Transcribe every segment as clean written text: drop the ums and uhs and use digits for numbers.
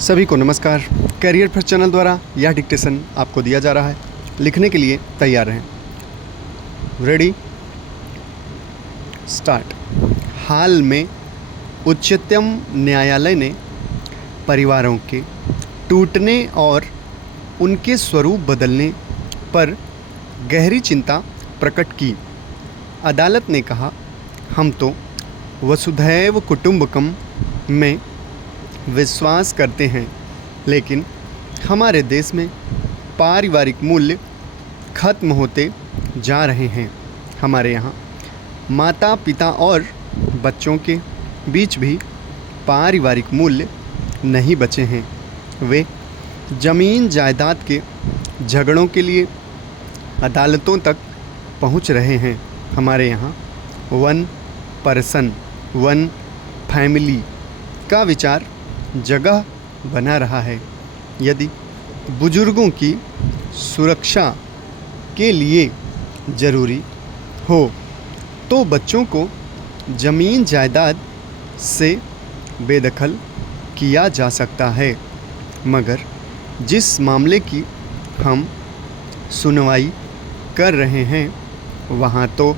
सभी को नमस्कार। करियर फर्स्ट चैनल द्वारा यह डिक्टेशन आपको दिया जा रहा है। लिखने के लिए तैयार रहें। Ready, start. हाल में उच्चतम न्यायालय ने परिवारों के टूटने और उनके स्वरूप बदलने पर गहरी चिंता प्रकट की। अदालत ने कहा, हम तो वसुधैव कुटुंबकम में विश्वास करते हैं, लेकिन हमारे देश में पारिवारिक मूल्य खत्म होते जा रहे हैं। हमारे यहाँ माता पिता और बच्चों के बीच भी पारिवारिक मूल्य नहीं बचे हैं। वे ज़मीन जायदाद के झगड़ों के लिए अदालतों तक पहुँच रहे हैं। हमारे यहाँ वन पर्सन वन फैमिली का विचार जगह बना रहा है। यदि बुजुर्गों की सुरक्षा के लिए ज़रूरी हो तो बच्चों को ज़मीन जायदाद से बेदखल किया जा सकता है, मगर जिस मामले की हम सुनवाई कर रहे हैं वहाँ तो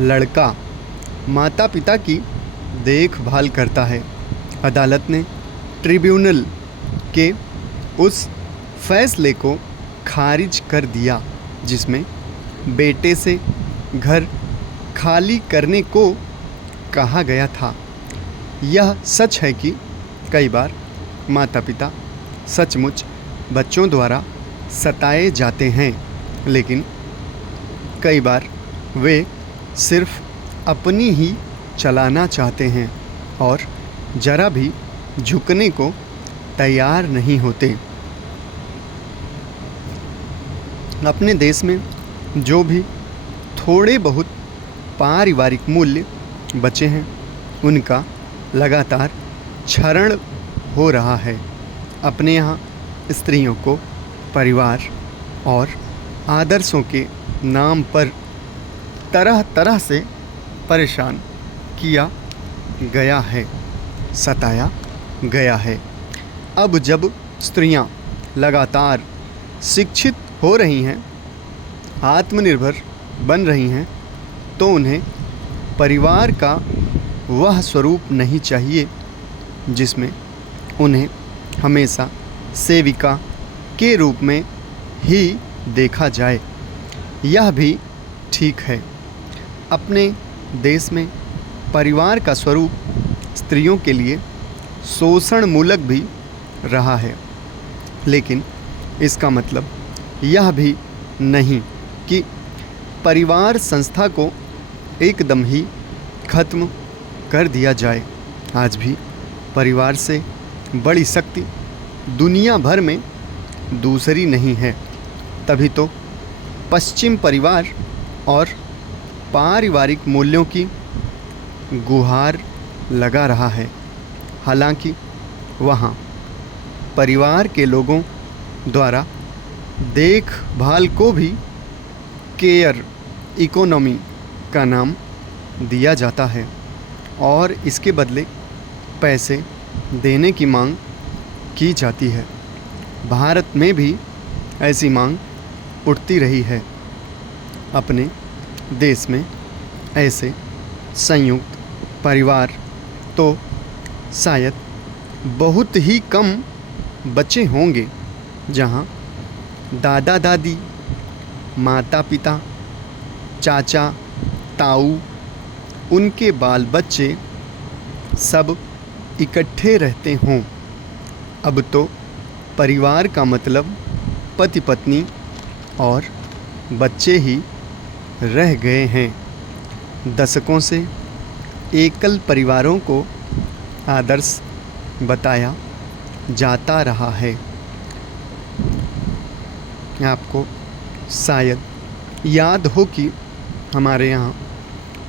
लड़का माता पिता की देखभाल करता है। अदालत ने ट्रिब्यूनल के उस फैसले को खारिज कर दिया जिसमें बेटे से घर खाली करने को कहा गया था। यह सच है कि कई बार माता पिता सचमुच बच्चों द्वारा सताए जाते हैं, लेकिन कई बार वे सिर्फ अपनी ही चलाना चाहते हैं और ज़रा भी झुकने को तैयार नहीं होते। अपने देश में जो भी थोड़े बहुत पारिवारिक मूल्य बचे हैं उनका लगातार क्षरण हो रहा है। अपने यहाँ स्त्रियों को परिवार और आदर्शों के नाम पर तरह तरह से परेशान किया गया है, सताया गया है। अब जब स्त्रियां लगातार शिक्षित हो रही हैं, आत्मनिर्भर बन रही हैं, तो उन्हें परिवार का वह स्वरूप नहीं चाहिए जिसमें उन्हें हमेशा सेविका के रूप में ही देखा जाए। यह भी ठीक है। अपने देश में परिवार का स्वरूप स्त्रियों के लिए शोषणमूलक भी रहा है, लेकिन इसका मतलब यह भी नहीं कि परिवार संस्था को एकदम ही खत्म कर दिया जाए। आज भी परिवार से बड़ी शक्ति दुनिया भर में दूसरी नहीं है। तभी तो पश्चिम परिवार और पारिवारिक मूल्यों की गुहार लगा रहा है। हालांकि वहाँ परिवार के लोगों द्वारा देखभाल को भी केयर इकोनॉमी का नाम दिया जाता है और इसके बदले पैसे देने की मांग की जाती है। भारत में भी ऐसी मांग उठती रही है। अपने देश में ऐसे संयुक्त परिवार तो शायद बहुत ही कम बच्चे होंगे जहां दादा दादी, माता पिता, चाचा ताऊ, उनके बाल बच्चे सब इकट्ठे रहते हों। अब तो परिवार का मतलब पति पत्नी और बच्चे ही रह गए हैं। दशकों से एकल परिवारों को आदर्श बताया जाता रहा है। आपको शायद याद हो कि हमारे यहाँ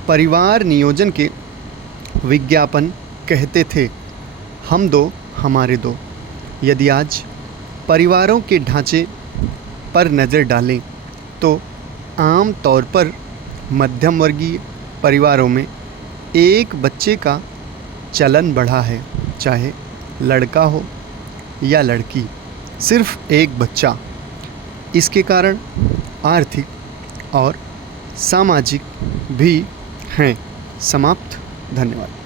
परिवार नियोजन के विज्ञापन कहते थे, हम दो हमारे दो। यदि आज परिवारों के ढांचे पर नज़र डालें तो आम तौर पर मध्यम वर्गीय परिवारों में एक बच्चे का चलन बढ़ा है, चाहे लड़का हो या लड़की, सिर्फ एक बच्चा। इसके कारण आर्थिक और सामाजिक भी हैं। समाप्त। धन्यवाद।